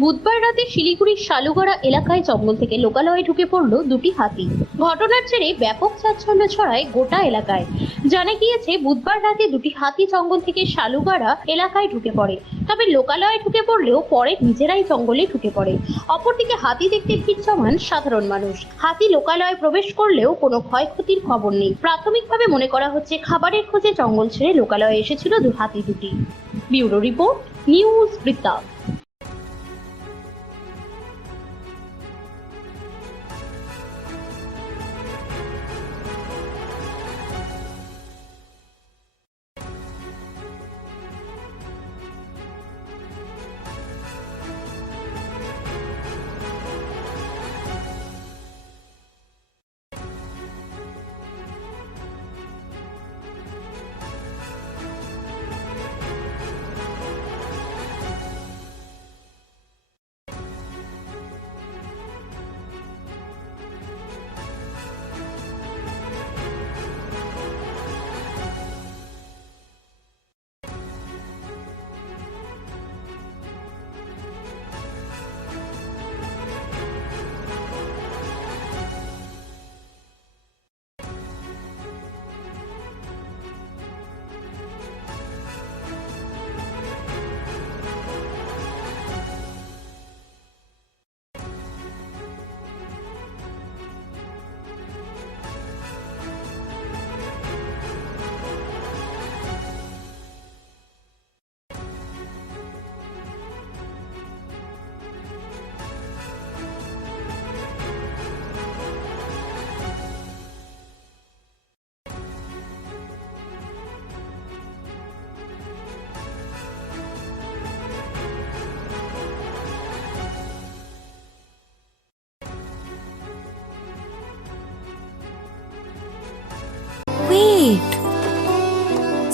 বুধবার রাতে শিলিগুড়ির শালুগড়া এলাকায় জঙ্গল থেকে লোকালয়ে ঢুকে পড়ল দুটি হাতি। ঘটনার জেরে ব্যাপক চাঞ্চল্য ছড়ায় গোটা এলাকায়। জানা গিয়েছে, বুধবার রাতে দুটি হাতি জঙ্গল থেকে শালুগড়া এলাকায় ঢুকে পড়ে। তবে লোকালয়ে ঢুকে পড়লেও পরে নিজেরাই জঙ্গলে ঢুকে পড়ে। অপরদিকে হাতি দেখতে জমান সাধারণ মানুষ। হাতি লোকালয়ে প্রবেশ করলেও কোনো ক্ষয়ক্ষতির খবর নেই। প্রাথমিকভাবে মনে করা হচ্ছে, খাবারের খোঁজে জঙ্গল ছেড়ে লোকালয়ে এসেছিল দু হাতি দুটি। ব্যুরো রিপোর্ট, নিউজ বৃত্তান্ত।